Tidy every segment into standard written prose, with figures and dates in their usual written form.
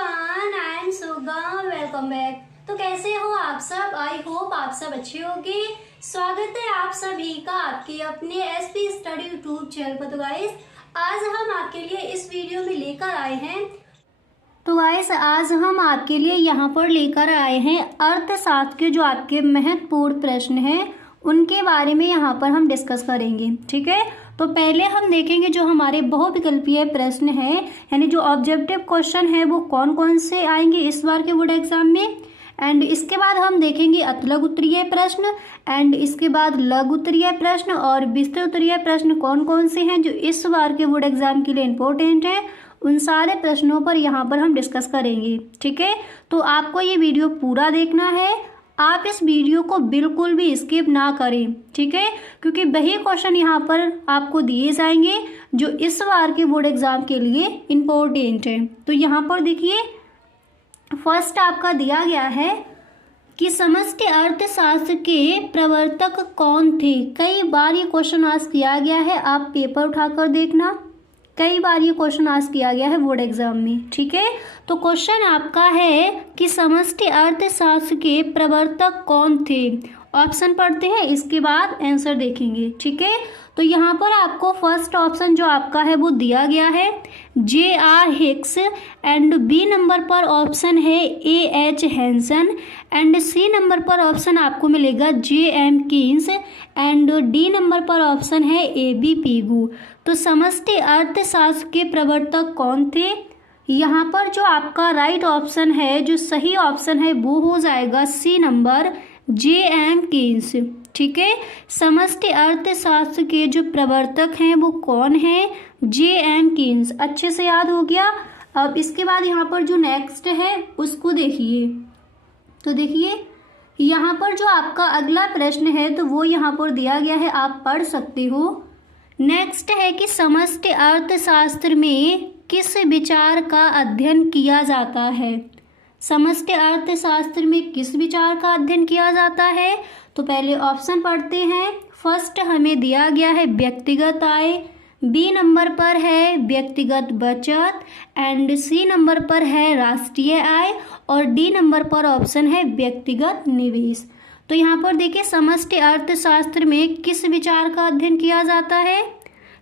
Everyone, I am Suga. Welcome back. तो कैसे हो आप सब? आई होप आप सब अच्छे होंगे। स्वागत है आप सभी का आपके अपने एसपी स्टडी यूट्यूब चैनल पर। तो गाइस, आज हम आपके लिए इस वीडियो में लेकर आए हैं आज हम आपके लिए यहाँ पर लेकर आए हैं अर्थशास्त्र के जो आपके महत्वपूर्ण प्रश्न हैं उनके बारे में यहाँ पर हम डिस्कस करेंगे। ठीक है, तो पहले हम देखेंगे जो हमारे बहुविकल्पीय प्रश्न हैं, यानी जो ऑब्जेक्टिव क्वेश्चन है वो कौन कौन से आएंगे इस बार के बोर्ड एग्जाम में। एंड इसके बाद हम देखेंगे अतिलघु उत्तरीय प्रश्न, एंड इसके बाद लघु उत्तरीय प्रश्न और विस्तृत उत्तरीय प्रश्न कौन कौन से हैं जो इस बार के बोर्ड एग्जाम के लिए इम्पोर्टेंट है। उन सारे प्रश्नों पर यहाँ पर हम डिस्कस करेंगे। ठीक है, तो आपको ये वीडियो पूरा देखना है, आप इस वीडियो को बिल्कुल भी स्किप ना करें। ठीक है, क्योंकि वही क्वेश्चन यहाँ पर आपको दिए जाएंगे जो इस बार के बोर्ड एग्जाम के लिए इम्पोर्टेंट है। तो यहाँ पर देखिए, फर्स्ट आपका दिया गया है कि समष्टि अर्थशास्त्र के प्रवर्तक कौन थे। कई बार ये क्वेश्चन आस्क किया गया है, आप पेपर उठाकर देखना, कई बार ये क्वेश्चन आस्क किया गया है बोर्ड एग्जाम में। ठीक है, तो क्वेश्चन आपका है कि समष्टि अर्थशास्त्र के प्रवर्तक कौन थे। ऑप्शन पढ़ते हैं, इसके बाद आंसर देखेंगे। ठीक है, तो यहाँ पर आपको फर्स्ट ऑप्शन जो आपका है वो दिया गया है J.R. Hicks, and B number पर ऑप्शन है A.H. Hansen, and C number पर ऑप्शन आपको मिलेगा J.M. Keynes, and D number पर ऑप्शन है A.B. पीगू। तो समष्टि अर्थशास्त्र के प्रवर्तक कौन थे? यहाँ पर जो आपका राइट ऑप्शन है, जो सही ऑप्शन है वो हो जाएगा सी नंबर J.M. कीन्स। ठीक है, समष्टि अर्थशास्त्र के जो प्रवर्तक हैं वो कौन है? J.M. कीन्स। अच्छे से याद हो गया। अब इसके बाद यहाँ पर जो नेक्स्ट है उसको देखिए। तो देखिए, यहाँ पर जो आपका अगला प्रश्न है तो वो यहाँ पर दिया गया है, आप पढ़ सकते हो। नेक्स्ट है कि समष्टि अर्थशास्त्र में किस विचार का अध्ययन किया जाता है। समष्टि अर्थशास्त्र में किस विचार का अध्ययन किया जाता है? तो पहले ऑप्शन पढ़ते हैं। फर्स्ट हमें दिया गया है व्यक्तिगत आय, बी नंबर पर है व्यक्तिगत बचत, एंड सी नंबर पर है राष्ट्रीय आय, और डी नंबर पर ऑप्शन है व्यक्तिगत निवेश। तो यहाँ पर देखिए, समष्टि अर्थशास्त्र में किस विचार का अध्ययन किया जाता है?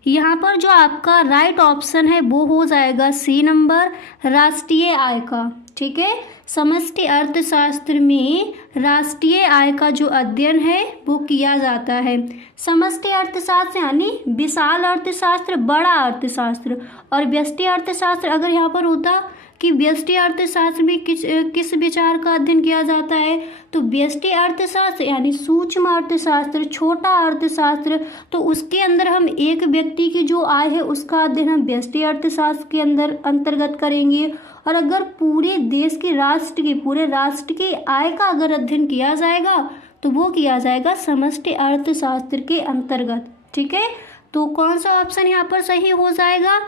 यहाँ पर जो आपका राइट ऑप्शन है वो हो जाएगा सी नंबर, राष्ट्रीय आय का। ठीक है, समष्टि अर्थशास्त्र में राष्ट्रीय आय का जो अध्ययन है वो किया जाता है। समष्टि अर्थशास्त्र यानी विशाल अर्थशास्त्र, बड़ा अर्थशास्त्र, और व्यष्टि अर्थशास्त्र अगर यहाँ पर होता कि व्यष्टि अर्थशास्त्र में किस विचार का अध्ययन किया जाता है, तो व्यष्टि अर्थशास्त्र यानी सूक्ष्म अर्थशास्त्र, छोटा अर्थशास्त्र, तो उसके अंदर हम एक व्यक्ति की जो आय है उसका अध्ययन हम व्यष्टि अर्थशास्त्र के अंदर अंतर्गत करेंगे। और अगर पूरे देश के पूरे राष्ट्र की आय का अगर अध्ययन किया जाएगा तो वो किया जाएगा समष्टि अर्थशास्त्र के अंतर्गत। ठीक है, तो कौन सा ऑप्शन यहाँ पर सही हो जाएगा?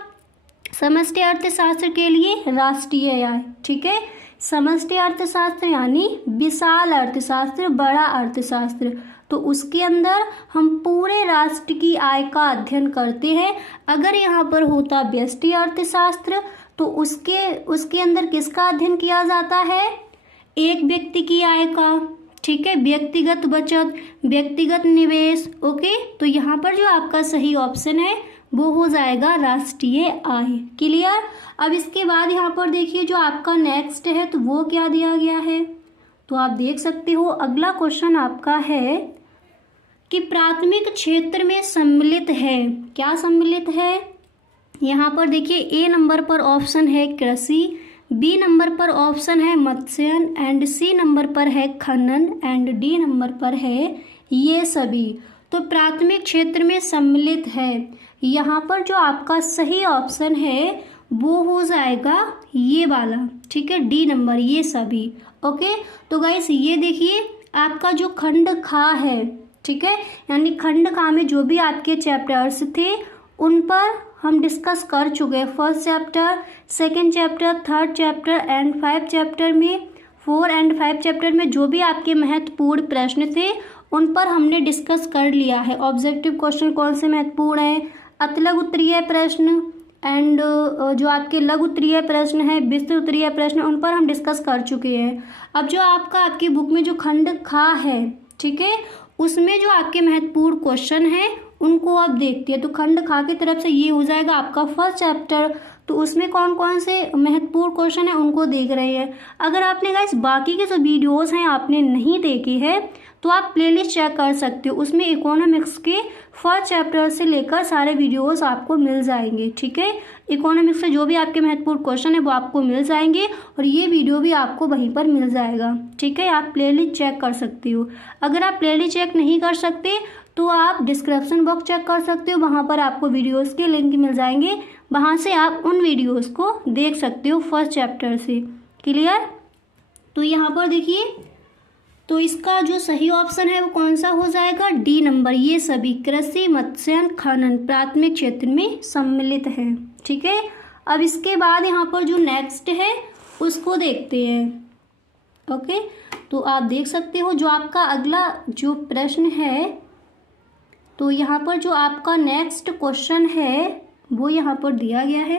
समष्टि अर्थशास्त्र के लिए राष्ट्रीय आय। ठीक है, समष्टि अर्थशास्त्र यानी विशाल अर्थशास्त्र, बड़ा अर्थशास्त्र, तो उसके अंदर हम पूरे राष्ट्र की आय का अध्ययन करते हैं। अगर यहाँ पर होता व्यष्टि अर्थशास्त्र तो उसके अंदर किसका अध्ययन किया जाता है? एक व्यक्ति की आय का। ठीक है, व्यक्तिगत बचत, व्यक्तिगत निवेश। ओके, तो यहाँ पर जो आपका सही ऑप्शन है वो हो जाएगा राष्ट्रीय आय। क्लियर? अब इसके बाद यहाँ पर देखिए जो आपका नेक्स्ट है तो वो क्या दिया गया है, तो आप देख सकते हो अगला क्वेश्चन आपका है कि प्राथमिक क्षेत्र में सम्मिलित है। क्या सम्मिलित है? यहाँ पर देखिए, ए नंबर पर ऑप्शन है कृषि, बी नंबर पर ऑप्शन है मत्स्यन, एंड सी नंबर पर है खनन, एंड डी नंबर पर है ये सभी। तो प्राथमिक क्षेत्र में सम्मिलित है, यहाँ पर जो आपका सही ऑप्शन है वो हो जाएगा ये वाला। ठीक है, डी नंबर, ये सभी। ओके, तो गाइस ये देखिए आपका जो खंड खा है, ठीक है, यानी खंड खा में जो भी आपके चैप्टर्स थे उन पर हम डिस्कस कर चुके हैं। First chapter, second chapter, third chapter and 5 chapter में, 4 एंड 5 चैप्टर में जो भी आपके महत्वपूर्ण प्रश्न थे उन पर हमने डिस्कस कर लिया है। ऑब्जेक्टिव क्वेश्चन कौन से महत्वपूर्ण है, अतिलघु उत्तरीय प्रश्न, एंड जो आपके लघु उत्तरीय प्रश्न है, विस्तृत उत्तरीय प्रश्न, उन पर हम डिस्कस कर चुके हैं। अब जो आपकी बुक में जो खंड खा है, ठीक है, उसमें जो आपके महत्वपूर्ण क्वेश्चन हैं उनको आप देखते हैं। तो खंड खा की तरफ से ये हो जाएगा आपका फर्स्ट चैप्टर। तो उसमें कौन कौन से महत्वपूर्ण क्वेश्चन है उनको देख रहे हैं। अगर आपने गाइस बाकी के जो वीडियोस हैं आपने नहीं देखे हैं तो आप प्लेलिस्ट चेक कर सकते हो, उसमें इकोनॉमिक्स के फर्स्ट चैप्टर से लेकर सारे वीडियोस आपको मिल जाएंगे, ठीक है। इकोनॉमिक्स से जो भी आपके महत्वपूर्ण क्वेश्चन है वो आपको मिल जाएंगे और ये वीडियो भी आपको वहीं पर मिल जाएगा, ठीक है। आप प्लेलिस्ट चेक कर सकते हो। अगर आप प्लेलिस्ट चेक नहीं कर सकते तो आप डिस्क्रिप्शन बॉक्स चेक कर सकते हो, वहाँ पर आपको वीडियोस के लिंक मिल जाएंगे, वहाँ से आप उन वीडियोस को देख सकते हो फर्स्ट चैप्टर से। क्लियर? तो यहाँ पर देखिए, तो इसका जो सही ऑप्शन है वो कौन सा हो जाएगा? D number. ये सभी कृषि, मत्स्य, खनन प्राथमिक क्षेत्र में सम्मिलित है, ठीक है। अब इसके बाद यहाँ पर जो नेक्स्ट है उसको देखते हैं। ओके, तो आप देख सकते हो जो आपका अगला जो प्रश्न है, तो यहाँ पर जो आपका नेक्स्ट क्वेश्चन है वो यहाँ पर दिया गया है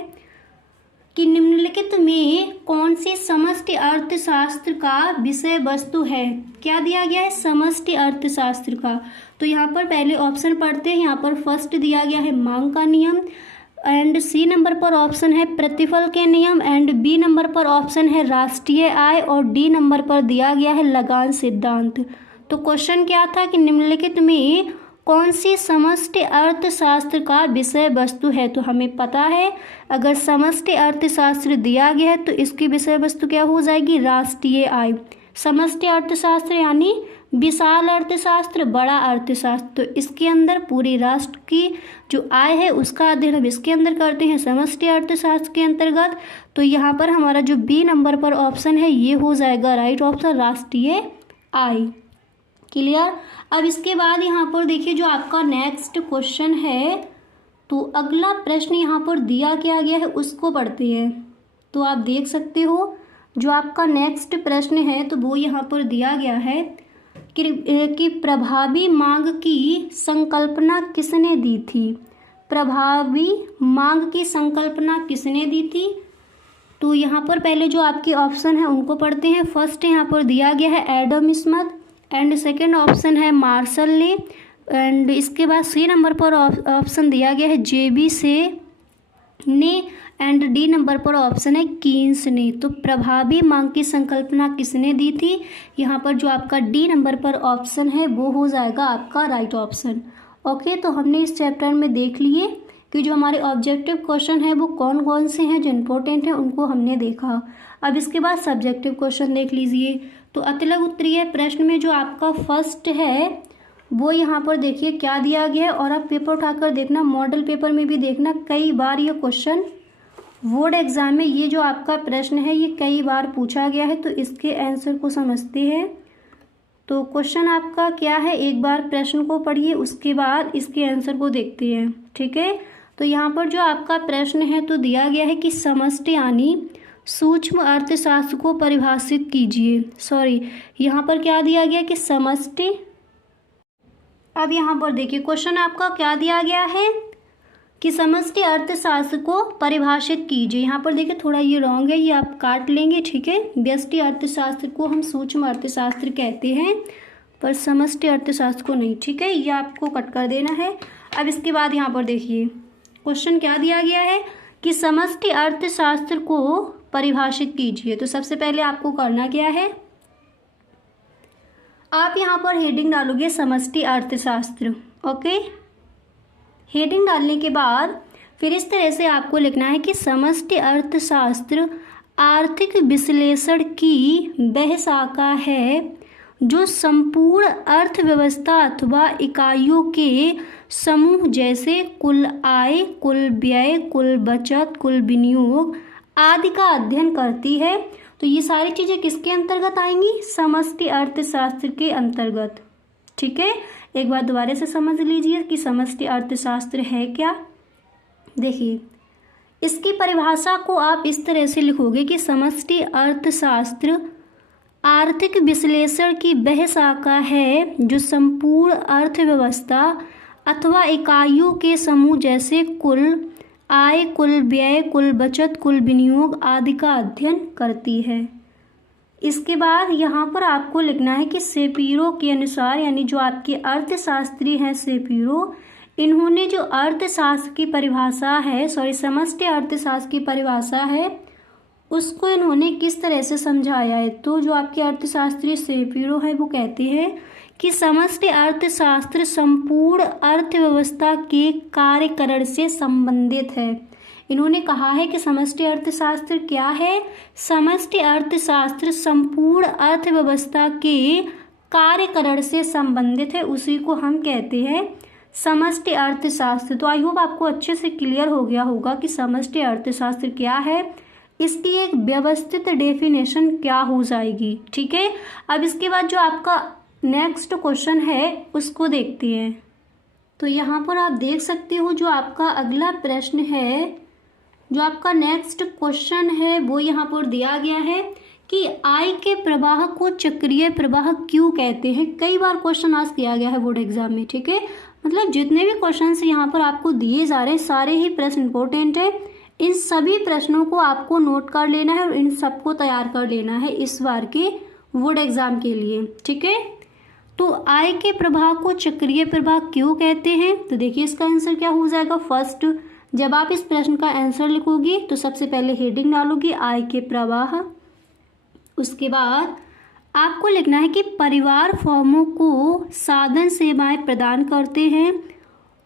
कि निम्नलिखित में कौन सी समष्टि अर्थशास्त्र का विषय वस्तु है। क्या दिया गया है? समष्टि अर्थशास्त्र का। तो यहाँ पर पहले ऑप्शन पढ़ते हैं। यहाँ पर फर्स्ट दिया गया है मांग का नियम, एंड सी नंबर पर ऑप्शन है प्रतिफल के नियम, एंड बी नंबर पर ऑप्शन है राष्ट्रीय आय, और डी नंबर पर दिया गया है लगान सिद्धांत। तो क्वेश्चन क्या था कि निम्नलिखित में कौन सी समष्टि अर्थशास्त्र का विषय वस्तु है। तो हमें पता है अगर समष्टि अर्थशास्त्र दिया गया है तो इसकी विषय वस्तु क्या हो जाएगी? राष्ट्रीय आय। समष्टि अर्थशास्त्र यानी विशाल अर्थशास्त्र, बड़ा अर्थशास्त्र। तो इसके अंदर पूरे राष्ट्र की जो आय है उसका अध्ययन हम इसके अंदर करते हैं समष्टि अर्थशास्त्र के अंतर्गत। तो यहाँ पर हमारा जो बी नंबर पर ऑप्शन है ये हो जाएगा राइट ऑप्शन, राष्ट्रीय आय। क्लियर? अब इसके बाद यहाँ पर देखिए जो आपका नेक्स्ट क्वेश्चन है, तो अगला प्रश्न यहाँ पर दिया क्या गया है उसको पढ़ते हैं। तो आप देख सकते हो जो आपका नेक्स्ट प्रश्न है तो वो यहाँ पर दिया गया है कि प्रभावी मांग की संकल्पना किसने दी थी। प्रभावी मांग की संकल्पना किसने दी थी? तो यहाँ पर पहले जो आपके ऑप्शन है उनको पढ़ते हैं। फर्स्ट यहाँ पर दिया गया है Adam Smith, and second option है मार्शल ने, एंड इसके बाद सी नंबर पर ऑप्शन दिया गया है जेबी से ने, एंड डी नंबर पर ऑप्शन है कीन्स ने। तो प्रभावी मांग की संकल्पना किसने दी थी? यहाँ पर जो आपका डी नंबर पर ऑप्शन है वो हो जाएगा आपका राइट ऑप्शन। ओके, तो हमने इस चैप्टर में देख लिए कि जो हमारे ऑब्जेक्टिव क्वेश्चन है वो कौन कौन से हैं जो इम्पोर्टेंट हैं उनको हमने देखा। अब इसके बाद सब्जेक्टिव क्वेश्चन देख लीजिए। तो अतिलघु उत्तरीय प्रश्न में जो आपका फर्स्ट है वो यहाँ पर देखिए क्या दिया गया है, और आप पेपर उठाकर देखना, मॉडल पेपर में भी देखना, कई बार ये क्वेश्चन बोर्ड एग्जाम में ये जो आपका प्रश्न है ये कई बार पूछा गया है। तो इसके आंसर को समझते हैं। तो क्वेश्चन आपका क्या है, एक बार प्रश्न को पढ़िए उसके बाद इसके आंसर को देखते हैं, ठीक है। तो यहाँ पर जो आपका प्रश्न है तो दिया गया है कि समष्टि यानी सूक्ष्म अर्थशास्त्र को परिभाषित कीजिए। सॉरी, यहाँ पर क्या दिया गया कि समष्टि। अब यहाँ पर देखिए क्वेश्चन आपका क्या दिया गया है कि समष्टि अर्थशास्त्र को परिभाषित कीजिए। यहाँ पर देखिए थोड़ा ये रॉन्ग है, ये आप काट लेंगे, ठीक है। व्यष्टि अर्थशास्त्र को हम सूक्ष्म अर्थशास्त्र कहते हैं पर समष्टि अर्थशास्त्र को नहीं, ठीक है। ये आपको कट कर देना है। अब इसके बाद यहाँ पर देखिए क्वेश्चन क्या दिया गया है कि समष्टि अर्थशास्त्र को परिभाषित कीजिए। तो सबसे पहले आपको करना क्या है, आप यहाँ पर हेडिंग डालोगे समष्टि अर्थशास्त्र। ओके, हेडिंग डालने के बाद फिर इस तरह से आपको लिखना है कि समष्टि अर्थशास्त्र आर्थिक विश्लेषण की वह शाखा है जो संपूर्ण अर्थव्यवस्था अथवा इकाइयों के समूह जैसे कुल आय, कुल व्यय, कुल बचत, कुल विनियोग आदि का अध्ययन करती है। तो ये सारी चीज़ें किसके अंतर्गत आएंगी? समष्टि अर्थशास्त्र के अंतर्गत, ठीक है। एक बार दोबारा से समझ लीजिए कि समष्टि अर्थशास्त्र है क्या। देखिए इसकी परिभाषा को आप इस तरह से लिखोगे कि समष्टि अर्थशास्त्र आर्थिक विश्लेषण की वह शाखा है जो संपूर्ण अर्थव्यवस्था अथवा इकाइयों के समूह जैसे कुल आय, कुल व्यय, कुल बचत, कुल विनियोग आदि का अध्ययन करती है। इसके बाद यहाँ पर आपको लिखना है कि शेपिरो के अनुसार, यानी जो आपके अर्थशास्त्री हैं शेपिरो, इन्होंने जो अर्थशास्त्र की परिभाषा है, समष्टि अर्थशास्त्र की परिभाषा है, उसको इन्होंने किस तरह से समझाया है। तो जो आपके अर्थशास्त्री शेपिरो है वो कहते हैं कि समष्टि अर्थशास्त्र संपूर्ण अर्थव्यवस्था के कार्यकरण से संबंधित है। इन्होंने कहा है कि समष्टि अर्थशास्त्र क्या है? समष्टि अर्थशास्त्र संपूर्ण अर्थव्यवस्था के कार्यकरण से संबंधित है, उसी को हम कहते हैं समष्टि अर्थशास्त्र। तो आई होप आपको अच्छे से क्लियर हो गया होगा कि समष्टि अर्थशास्त्र क्या है, इसकी एक व्यवस्थित डेफिनेशन क्या हो जाएगी। ठीक है, अब इसके बाद जो आपका नेक्स्ट क्वेश्चन है उसको देखते हैं। तो यहाँ पर आप देख सकते हो जो आपका अगला प्रश्न है, जो आपका नेक्स्ट क्वेश्चन है वो यहाँ पर दिया गया है कि आय के प्रवाह को चक्रीय प्रवाह क्यों कहते हैं। कई बार क्वेश्चन आज किया गया है बोर्ड एग्जाम में। ठीक है, मतलब जितने भी क्वेश्चन यहाँ पर आपको दिए जा रहे हैं सारे ही प्रश्न इंपॉर्टेंट है। इन सभी प्रश्नों को आपको नोट कर लेना है और इन सबको तैयार कर लेना है इस बार के बोर्ड एग्जाम के लिए। ठीक है, तो आय के प्रवाह को चक्रीय प्रवाह क्यों कहते हैं? तो देखिए इसका आंसर क्या हो जाएगा। फर्स्ट, जब आप इस प्रश्न का आंसर लिखोगी तो सबसे पहले हेडिंग डालोगी आय के प्रवाह। उसके बाद आपको लिखना है कि परिवार फर्मों को साधन सेवाएं प्रदान करते हैं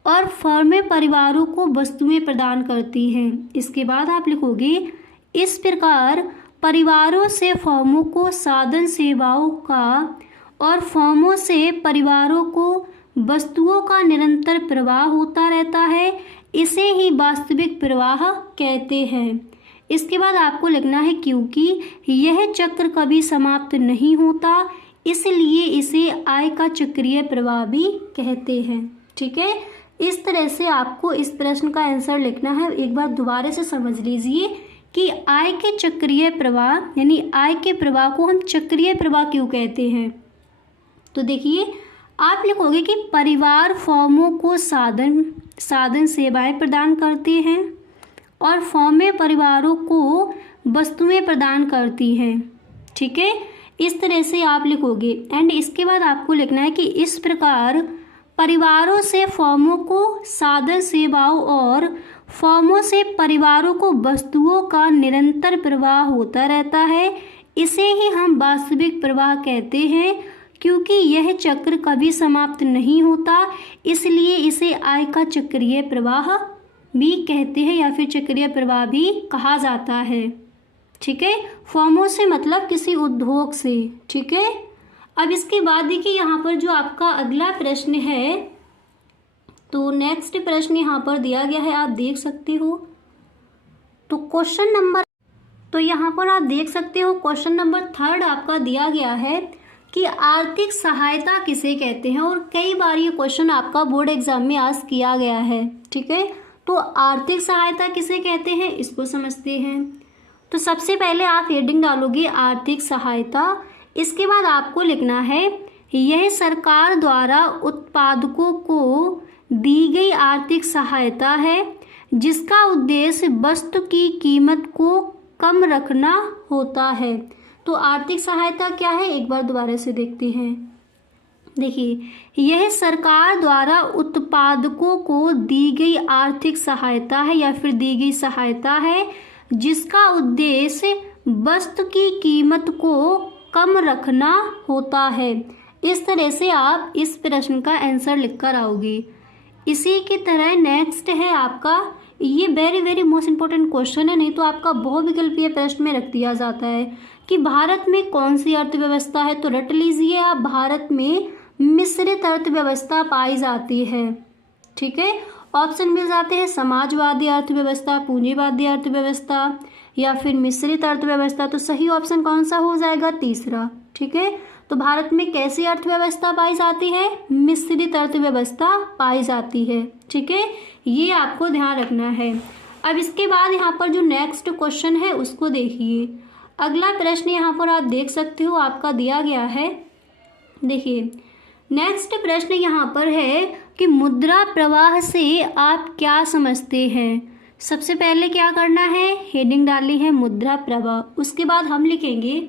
और फर्में परिवारों को वस्तुएं प्रदान करती हैं। इसके बाद आप लिखोगे इस प्रकार परिवारों से फर्मों को साधन सेवाओं का और फर्मों से परिवारों को वस्तुओं का निरंतर प्रवाह होता रहता है, इसे ही वास्तविक प्रवाह कहते हैं। इसके बाद आपको लिखना है क्योंकि यह चक्र कभी समाप्त नहीं होता, इसलिए इसे आय का चक्रीय प्रवाह भी कहते हैं। ठीक है, इस तरह से आपको इस प्रश्न का आंसर लिखना है। एक बार दोबारा से समझ लीजिए कि आय के चक्रीय प्रवाह, यानी आय के प्रवाह को हम चक्रीय प्रवाह क्यों कहते हैं। तो देखिए आप लिखोगे कि परिवार फर्मों को साधन सेवाएं प्रदान करते हैं और फर्में परिवारों को वस्तुएं प्रदान करती हैं। ठीक है, इस तरह से आप लिखोगे। एंड इसके बाद आपको लिखना है कि इस प्रकार परिवारों से फर्मों को साधन सेवाओं और फर्मों से परिवारों को वस्तुओं का निरंतर प्रवाह होता रहता है, इसे ही हम वास्तविक प्रवाह कहते हैं। क्योंकि यह चक्र कभी समाप्त नहीं होता, इसलिए इसे आय का चक्रीय प्रवाह भी कहते हैं या फिर चक्रीय प्रवाह भी कहा जाता है। ठीक है, फर्मों से मतलब किसी उद्योग से। ठीक है, अब इसके बाद देखिए यहाँ पर जो आपका अगला प्रश्न है, तो नेक्स्ट प्रश्न यहाँ पर दिया गया है, आप देख सकते हो। तो क्वेश्चन नंबर, तो यहाँ पर आप देख सकते हो क्वेश्चन नंबर 3 आपका दिया गया है कि आर्थिक सहायता किसे कहते हैं। और कई बार ये क्वेश्चन आपका बोर्ड एग्जाम में आज किया गया है। ठीक है, तो आर्थिक सहायता किसे कहते हैं इसको समझते हैं। तो सबसे पहले आप हेडिंग डालोगे आर्थिक सहायता। इसके बाद आपको लिखना है यह सरकार द्वारा उत्पादकों को दी गई आर्थिक सहायता है जिसका उद्देश्य वस्तु की कीमत को कम रखना होता है। तो आर्थिक सहायता क्या है, एक बार दोबारा से देखते हैं। देखिए, यह सरकार द्वारा उत्पादकों को दी गई आर्थिक सहायता है या फिर दी गई सहायता है जिसका उद्देश्य वस्तु की कीमत को कम रखना होता है। इस तरह से आप इस प्रश्न का आंसर लिखकर आओगे। इसी की तरह नेक्स्ट है आपका, ये very very most important question है, नहीं तो आपका बहुविकल्पीय प्रश्न में रख दिया जाता है कि भारत में कौन सी अर्थव्यवस्था है। तो रट लीजिए आप, भारत में मिश्रित अर्थव्यवस्था पाई जाती है। ठीक है, ऑप्शन मिल जाते हैं समाजवादी अर्थव्यवस्था, पूंजीवादी अर्थव्यवस्था या फिर मिश्रित अर्थव्यवस्था। तो सही ऑप्शन कौन सा हो जाएगा, तीसरा। ठीक है, तो भारत में कैसी अर्थव्यवस्था पाई जाती है, मिश्रित अर्थव्यवस्था पाई जाती है। ठीक है, ये आपको ध्यान रखना है। अब इसके बाद यहाँ पर जो नेक्स्ट क्वेश्चन है उसको देखिए। अगला प्रश्न यहाँ पर आप देख सकते हो आपका दिया गया है। देखिए नेक्स्ट प्रश्न यहाँ पर है कि मुद्रा प्रवाह से आप क्या समझते हैं। सबसे पहले क्या करना है, हेडिंग डालनी है मुद्रा प्रवाह। उसके बाद हम लिखेंगे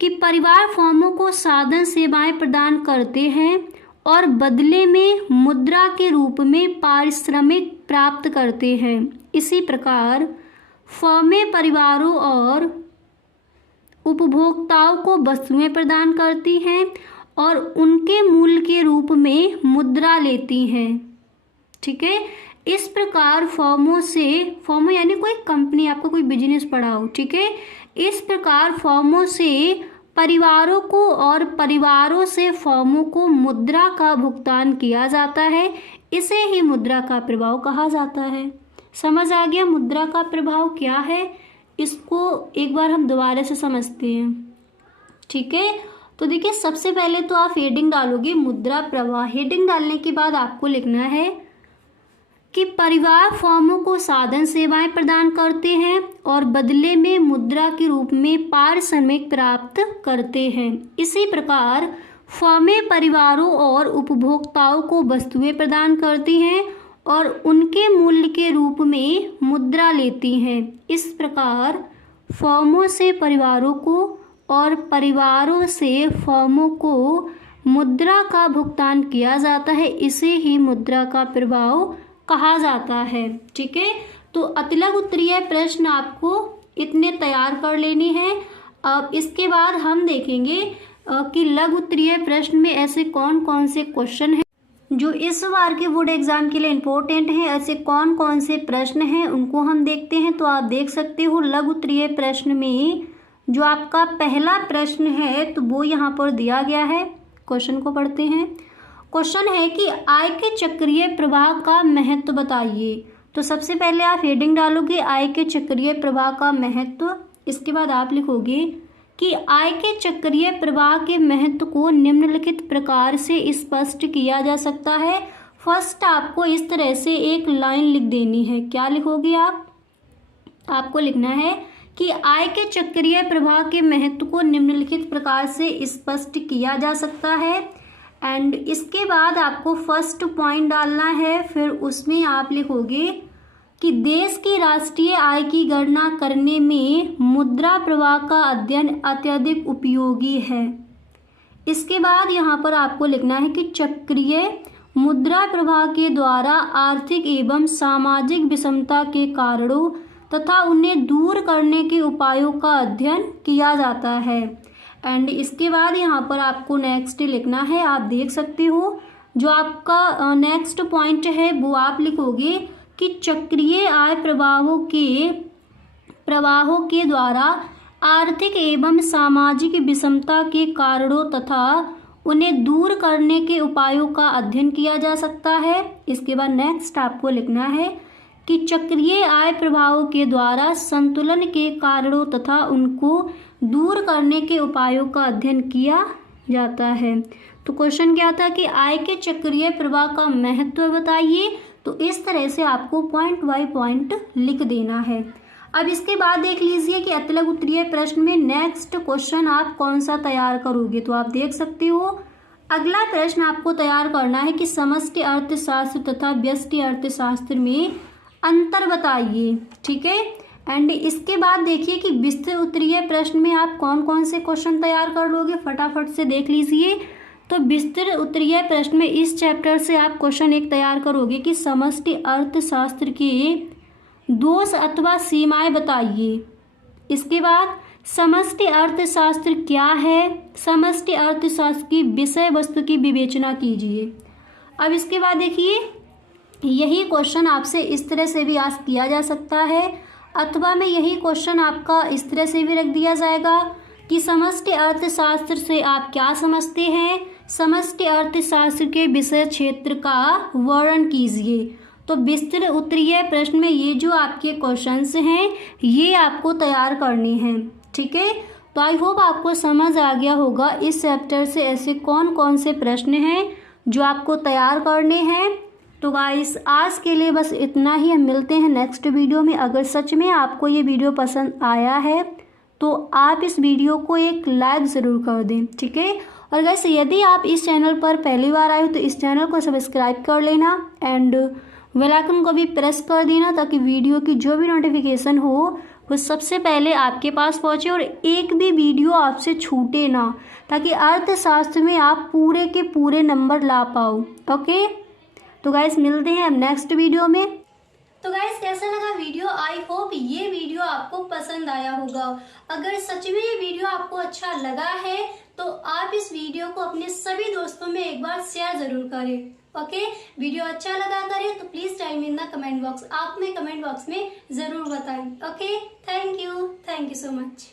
कि परिवार फर्मों को साधन सेवाएं प्रदान करते हैं और बदले में मुद्रा के रूप में पारिश्रमिक प्राप्त करते हैं। इसी प्रकार फर्में परिवारों और उपभोक्ताओं को वस्तुएं प्रदान करती हैं और उनके मूल्य के रूप में मुद्रा लेती हैं। ठीक है, इस प्रकार फर्मों यानी कोई कंपनी, आपका कोई बिजनेस पड़ा हो, ठीक है, इस प्रकार फर्मों से परिवारों को और परिवारों से फर्मों को मुद्रा का भुगतान किया जाता है। इसे ही मुद्रा का प्रभाव कहा जाता है। समझ आ गया मुद्रा का प्रभाव क्या है? इसको एक बार हम दोबारा से समझते हैं। ठीक है, तो देखिए सबसे पहले तो आप हेडिंग डालोगे मुद्रा प्रवाह। हेडिंग डालने के बाद आपको लिखना है कि परिवार फर्मों को साधन सेवाएं प्रदान करते हैं और बदले में मुद्रा के रूप में पारिश्रमिक प्राप्त करते हैं। इसी प्रकार फर्में परिवारों और उपभोक्ताओं को वस्तुएं प्रदान करती हैं और उनके मूल्य के रूप में मुद्रा लेती हैं। इस प्रकार फर्मों से परिवारों को और परिवारों से फर्मों को मुद्रा का भुगतान किया जाता है। इसे ही मुद्रा का प्रभाव कहा जाता है। ठीक है, तो अतिलघु उत्तरीय प्रश्न आपको इतने तैयार कर लेने हैं। अब इसके बाद हम देखेंगे कि लघु उत्तरीय प्रश्न में ऐसे कौन कौन से क्वेश्चन हैं जो इस बार के बोर्ड एग्जाम के लिए इम्पोर्टेंट हैं। ऐसे कौन कौन से प्रश्न हैं उनको हम देखते हैं। तो आप देख सकते हो लघु उत्तरीय प्रश्न में जो आपका पहला प्रश्न है तो वो यहाँ पर दिया गया है। क्वेश्चन को पढ़ते हैं। क्वेश्चन है कि आय के चक्रीय प्रवाह का महत्व बताइए। तो सबसे पहले आप हेडिंग डालोगे आय के चक्रीय प्रवाह का महत्व। इसके बाद आप लिखोगे कि आय के चक्रीय प्रवाह के महत्व को निम्नलिखित प्रकार से स्पष्ट किया जा सकता है। फर्स्ट आपको इस तरह से एक लाइन लिख देनी है। क्या लिखोगे आप? आपको लिखना है कि आय के चक्रीय प्रवाह के महत्व को निम्नलिखित प्रकार से स्पष्ट किया जा सकता है। एंड इसके बाद आपको फर्स्ट पॉइंट डालना है। फिर उसमें आप लिखोगे कि देश की राष्ट्रीय आय की गणना करने में मुद्रा प्रवाह का अध्ययन अत्यधिक उपयोगी है। इसके बाद यहाँ पर आपको लिखना है कि चक्रीय मुद्रा प्रवाह के द्वारा आर्थिक एवं सामाजिक विषमता के कारणों तथा उन्हें दूर करने के उपायों का अध्ययन किया जाता है। एंड इसके बाद यहाँ पर आपको नेक्स्ट लिखना है। आप देख सकते हो जो आपका नेक्स्ट पॉइंट है वो आप लिखोगे कि चक्रीय आय प्रवाहों के द्वारा आर्थिक एवं सामाजिक विषमता के कारणों तथा उन्हें दूर करने के उपायों का अध्ययन किया जा सकता है। इसके बाद नेक्स्ट आपको लिखना है कि चक्रीय आय प्रवाहों के द्वारा संतुलन के कारणों तथा उनको दूर करने के उपायों का अध्ययन किया जाता है। तो क्वेश्चन क्या था कि आय के चक्रीय प्रवाह का महत्व बताइए। तो इस तरह से आपको पॉइंट बाय पॉइंट लिख देना है। अब इसके बाद देख लीजिए कि अतिलघु उत्तरीय प्रश्न में नेक्स्ट क्वेश्चन आप कौन सा तैयार करोगे। तो आप देख सकते हो अगला प्रश्न आपको तैयार करना है कि समष्टि अर्थशास्त्र तथा व्यष्टि अर्थशास्त्र में अंतर बताइए। ठीक है, एंड इसके बाद देखिए कि विस्तृत उत्तरीय प्रश्न में आप कौन कौन से क्वेश्चन तैयार कर लोगे, फटाफट से देख लीजिए। तो विस्तृत उत्तरीय प्रश्न में इस चैप्टर से आप क्वेश्चन एक तैयार करोगे कि समष्टि अर्थशास्त्र के दोष अथवा सीमाएं बताइए। इसके बाद समष्टि अर्थशास्त्र क्या है, समष्टि अर्थशास्त्र की विषय वस्तु की विवेचना कीजिए। अब इसके बाद देखिए यही क्वेश्चन आपसे इस तरह से भी आस्क किया जा सकता है, अथवा में यही क्वेश्चन आपका इस तरह से भी रख दिया जाएगा कि समष्टि अर्थशास्त्र से आप क्या समझते हैं, समष्टि अर्थशास्त्र के विषय क्षेत्र का वर्णन कीजिए। तो विस्तृत उत्तरीय प्रश्न में ये जो आपके क्वेश्चंस हैं ये आपको तैयार करने हैं। ठीक है, तो आई होप आपको समझ आ गया होगा इस चैप्टर से ऐसे कौन कौन से प्रश्न हैं जो आपको तैयार करने हैं। तो गाइस आज के लिए बस इतना ही। हम मिलते हैं नेक्स्ट वीडियो में। अगर सच में आपको ये वीडियो पसंद आया है तो आप इस वीडियो को एक लाइक ज़रूर कर दें। ठीक है, और गाइस यदि आप इस चैनल पर पहली बार आए हो तो इस चैनल को सब्सक्राइब कर लेना एंड बेल आइकन को भी प्रेस कर देना ताकि वीडियो की जो भी नोटिफिकेशन हो वो सबसे पहले आपके पास पहुंचे और एक भी वीडियो आपसे छूटे ना, ताकि अर्थशास्त्र में आप पूरे के पूरे नंबर ला पाओ। ओके, तो गाइस मिलते हैं अब नेक्स्ट वीडियो में। तो गाइस कैसा लगा वीडियो? आई होप ये वीडियो आपको पसंद आया होगा। अगर सच में ये वीडियो आपको अच्छा लगा है तो आप इस वीडियो को अपने सभी दोस्तों में एक बार शेयर जरूर करें। ओके, वीडियो अच्छा लगा करे तो please time in the comment box, आप में कमेंट बॉक्स में जरूर बताएं। Okay, thank you so much.